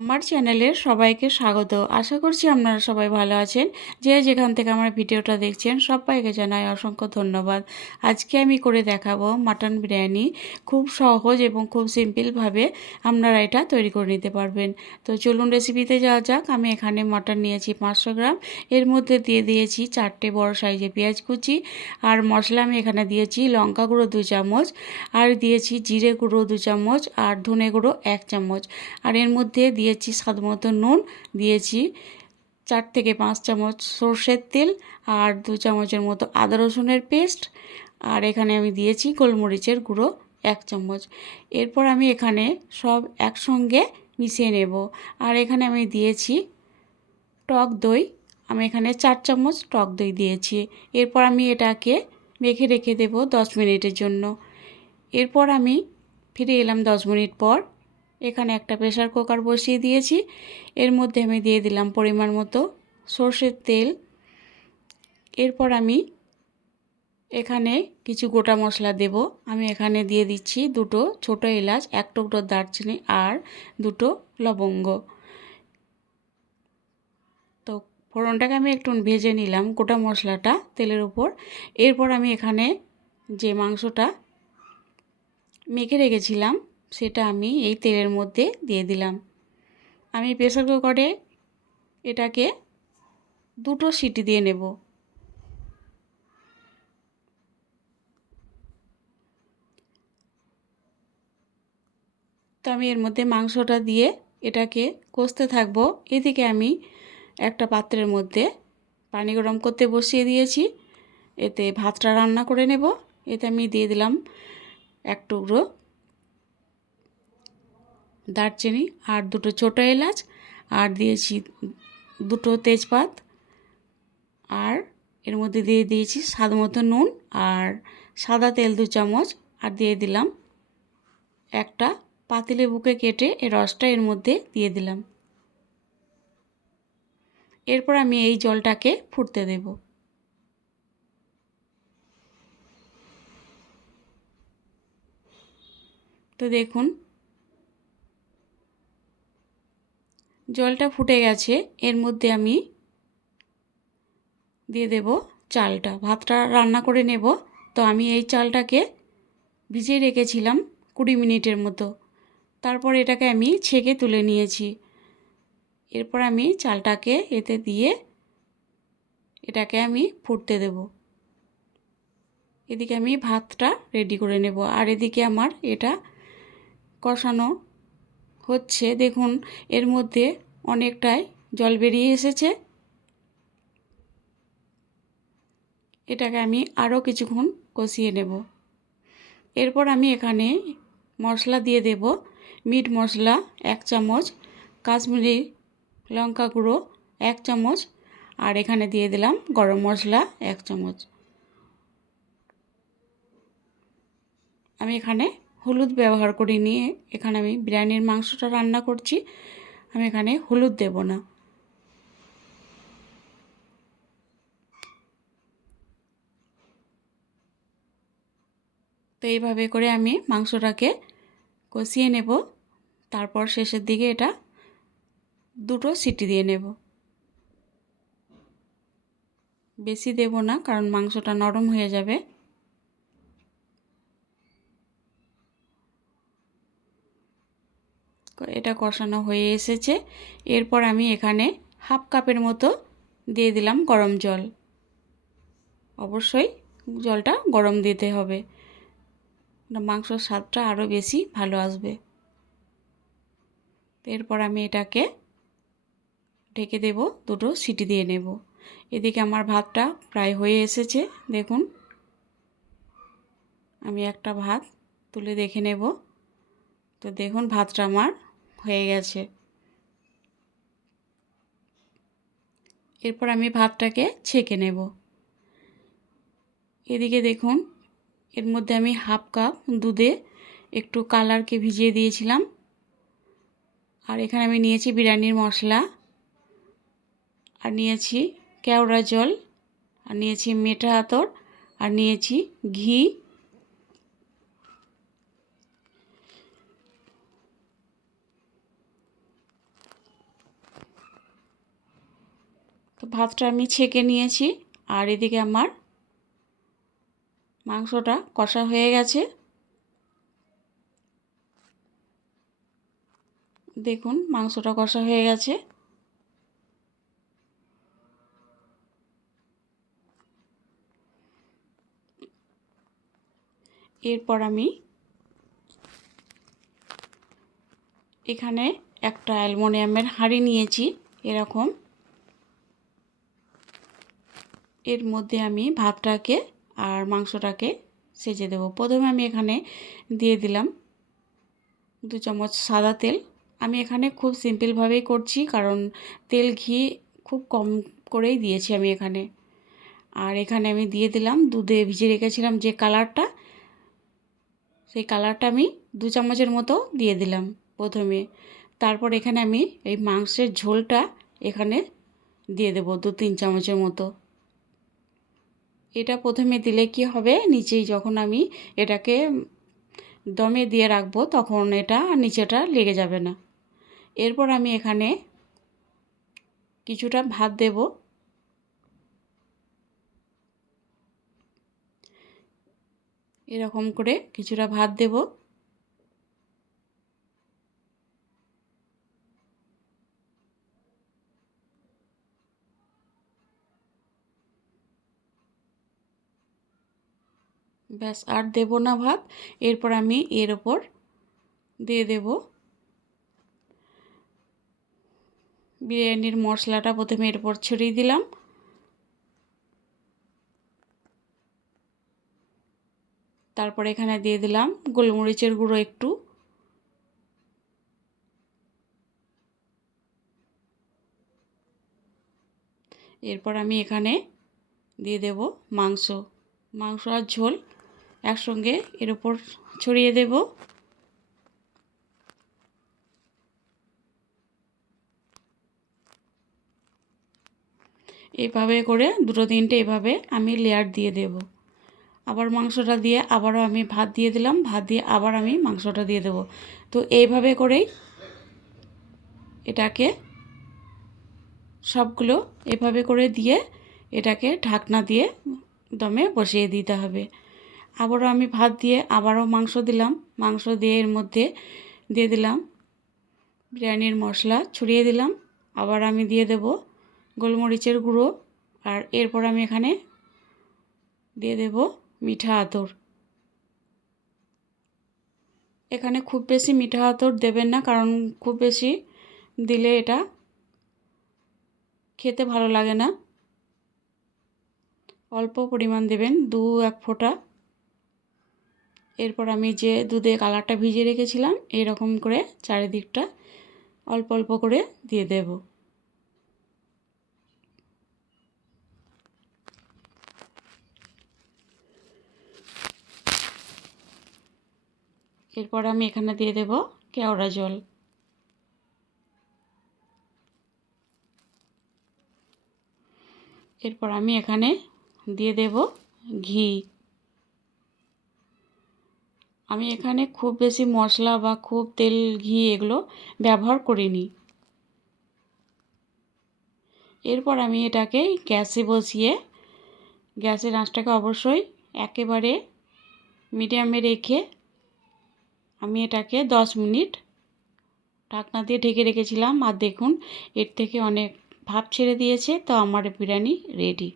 আমার চ্যানেলে সবাইকে স্বাগত। আশা করছি আপনারা সবাই ভালো আছেন। যে যেখান থেকে আমার ভিডিওটা দেখছেন, সবাইকে জানাই অসংখ্য ধন্যবাদ। আজকে আমি করে দেখাবো মাটন বিরিয়ানি। খুব সহজ এবং খুব সিম্পলভাবে আপনারা এটা তৈরি করে নিতে পারবেন। তো চলুন রেসিপিতে যাওয়া যাক। আমি এখানে মাটন নিয়েছি পাঁচশো গ্রাম। এর মধ্যে দিয়ে দিয়েছি চারটে বড় সাইজে পেঁয়াজ কুচি। আর মশলা আমি এখানে দিয়েছি লঙ্কা গুঁড়ো দু চামচ। আর দিয়েছি জিরে গুঁড়ো দু চামচ। আর ধনে গুঁড়ো এক চামচ। আর এর মধ্যে দিয়েছি স্বাদ মতো নুন, দিয়েছি চার থেকে পাঁচ চামচ সর্ষের তেল আর দু চামচের মতো আদা রসুনের পেস্ট। আর এখানে আমি দিয়েছি গোলমরিচের গুঁড়ো, এক চামচ। এরপর আমি এখানে সব একসঙ্গে মিশিয়ে নেব। আর এখানে আমি দিয়েছি টক দই। আমি এখানে চার চামচ টক দই দিয়েছি। এরপর আমি এটাকে মেখে রেখে দেব দশ মিনিটের জন্য। এরপর আমি ফিরে এলাম দশ মিনিট পর। এখানে একটা প্রেশার কুকার বসিয়ে দিয়েছি। এর মধ্যে আমি দিয়ে দিলাম পরিমাণ মতো সর্ষের তেল। এরপর আমি এখানে কিছু গোটা মশলা দেব। আমি এখানে দিয়ে দিচ্ছি দুটো ছোট এলাচ, এক টুকরো দারচিনি আর দুটো লবঙ্গ। তো ফোড়নটাকে আমি একটু ভেজে নিলাম গোটা মশলাটা তেলের উপর। এরপর আমি এখানে যে মাংসটা মেখে রেখেছিলাম সেটা আমি এই তেলের মধ্যে দিয়ে দিলাম। আমি প্রেসার কুকারে এটাকে দুটো সিটি দিয়ে নেব। তো আমি এর মধ্যে মাংসটা দিয়ে এটাকে কষতে থাকব। এদিকে আমি একটা পাত্রের মধ্যে পানি গরম করতে বসিয়ে দিয়েছি। এতে ভাতটা রান্না করে নেব। এতে আমি দিয়ে দিলাম এক টুকরো দারচিনি আর দুটো ছোটো এলাচ আর দিয়েছি দুটো তেজপাত আর এর মধ্যে দিয়ে দিয়েছি স্বাদ মতো নুন আর সাদা তেল দু চামচ আর দিয়ে দিলাম একটা পাতিলেবুকে কেটে এই রসটা এর মধ্যে দিয়ে দিলাম। এরপর আমি এই জলটাকে ফুটতে দেব। তো দেখুন জলটা ফুটে গেছে, এর মধ্যে আমি দিয়ে দেব চালটা। ভাতটা রান্না করে নেব। তো আমি এই চালটাকে ভিজিয়ে রেখেছিলাম কুড়ি মিনিটের মতো। তারপর এটাকে আমি ছেঁকে তুলে নিয়েছি। এরপর আমি চালটাকে এতে দিয়ে এটাকে আমি ফুটতে দেব। এদিকে আমি ভাতটা রেডি করে নেব। আর এদিকে আমার এটা কষানো হচ্ছে। দেখুন, এর মধ্যে অনেকটাই জল বেরিয়ে এসেছে। এটাকে আমি আরও কিছুক্ষণ কষিয়ে নেব। এরপর আমি এখানে মশলা দিয়ে দেব। মিট মশলা এক চামচ, কাশ্মীরি লঙ্কা গুঁড়ো এক চামচ, আর এখানে দিয়ে দিলাম গরম মশলা এক চামচ। আমি এখানে হলুদ ব্যবহার করি নিয়ে এখানে আমি বিরিয়ানির মাংসটা রান্না করছি। আমি এখানে হলুদ দেব না। তো এইভাবে করে আমি মাংসটাকে কষিয়ে নেব। তারপর শেষের দিকে এটা দুটো সিটি দিয়ে নেব। বেশি দেব না, কারণ মাংসটা নরম হয়ে যাবে। এটা কষানো হয়ে এসেছে। এরপর আমি এখানে হাফ কাপের মতো দিয়ে দিলাম গরম জল। অবশ্যই জলটা গরম দিতে হবে। মাংসর স্বাদটা আরও বেশি ভালো আসবে। এরপর আমি এটাকে ঢেকে দেব, দুটো সিটি দিয়ে নেব। এদিকে আমার ভাতটা প্রায় হয়ে এসেছে, দেখুন। আমি একটা ভাত তুলে দেখে নেব। তো দেখুন, ভাতটা আমার হয়ে গেছে। এরপর আমি ভাতটাকে ছেঁকে নেব। এদিকে দেখুন, এর মধ্যে আমি হাফ কাপ দুধে একটু কালারকে ভিজিয়ে দিয়েছিলাম। আর এখানে আমি নিয়েছি বিরিয়ানির মশলা। আর নিয়েছি কেওড়া জল। আর নিয়েছি মেঠা আতর। আর নিয়েছি ঘি। ভাতটা আমি ছেঁকে নিয়েছি, আর এদিকে আমার মাংসটা কষা হয়ে গেছে। দেখুন, মাংসটা কষা হয়ে গেছে। এরপর আমি এখানে একটা অ্যালমোনিয়ামের হাঁড়ি নিয়েছি, এরকম। এর মধ্যে আমি ভাতটাকে আর মাংসটাকে সেজে দেবো। প্রথমে আমি এখানে দিয়ে দিলাম দু চামচ সাদা তেল। আমি এখানে খুব সিম্পলভাবেই করছি, কারণ তেল ঘি খুব কম করেই দিয়েছি আমি এখানে। আর এখানে আমি দিয়ে দিলাম দুধে ভিজে রেখেছিলাম যে কালারটা, সেই কালারটা আমি দু চামচের মতো দিয়ে দিলাম প্রথমে। তারপর এখানে আমি এই মাংসের ঝোলটা এখানে দিয়ে দেবো দু তিন চামচের মতো। এটা প্রথমে দিলে কি হবে? নিচেই যখন আমি এটাকে দমে দিয়ে রাখব, তখন এটা নিচেটা লেগে যাবে না। এরপর আমি এখানে কিছুটা ভাত দেব। এরকম করে কিছুটা ভাত দেব। ব্যাস, আর দেব না ভাত। এরপর আমি এর ওপর দিয়ে দেব বিরিয়ানির মশলাটা। প্রথমে এর উপর ছড়িয়ে দিলাম। তারপর এখানে দিয়ে দিলাম গোলমরিচের গুঁড়ো একটু। এরপর আমি এখানে দিয়ে দেব মাংস। মাংস আর ঝোল একসঙ্গে এর উপর ছড়িয়ে দেব। এভাবে করে দুটো তিনটে এভাবে আমি লেয়ার দিয়ে দেব। আবার মাংসটা দিয়ে আবারও আমি ভাত দিয়ে দিলাম, ভাত দিয়ে আবার আমি মাংসটা দিয়ে দেব। তো এইভাবে করেই এটাকে সবগুলো এভাবে করে দিয়ে এটাকে ঢাকনা দিয়ে দমে বসিয়ে দিতে হবে। আবারও আমি ভাত দিয়ে আবারও মাংস দিলাম। মাংস দিয়ে এর মধ্যে দিয়ে দিলাম বিরিয়ানির মশলা, ছড়িয়ে দিলাম। আবার আমি দিয়ে দেব গোলমরিচের গুঁড়ো আর এরপর আমি এখানে দিয়ে দেব মিঠা আতর। এখানে খুব বেশি মিঠা আতর দেবেন না কারণ খুব বেশি দিলে এটা খেতে ভালো লাগে না। অল্প পরিমাণ দেবেন দু এক ফোঁটা। এরপর আমি যে দুধে কালারটা ভিজিয়ে রেখেছিলাম, এরকম করে চারিদিকটা অল্প অল্প করে দিয়ে দেব। এরপর আমি এখানে দিয়ে দেব কেওড়া জল। এরপর আমি এখানে দিয়ে দেব ঘি। আমি এখানে খুব বেশি মশলা বা খুব তেল, ঘি এগুলো ব্যবহার করিনি। এরপর আমি এটাকে গ্যাসে বসিয়ে, গ্যাসের আঁচটাকে অবশ্যই একেবারে মিডিয়ামে রেখে আমি এটাকে দশ মিনিট ঢাকনা দিয়ে ঢেকে রেখেছিলাম। আর দেখুন, এর থেকে অনেক ভাপ ছেড়ে দিয়েছে, তো আমার বিরিয়ানি রেডি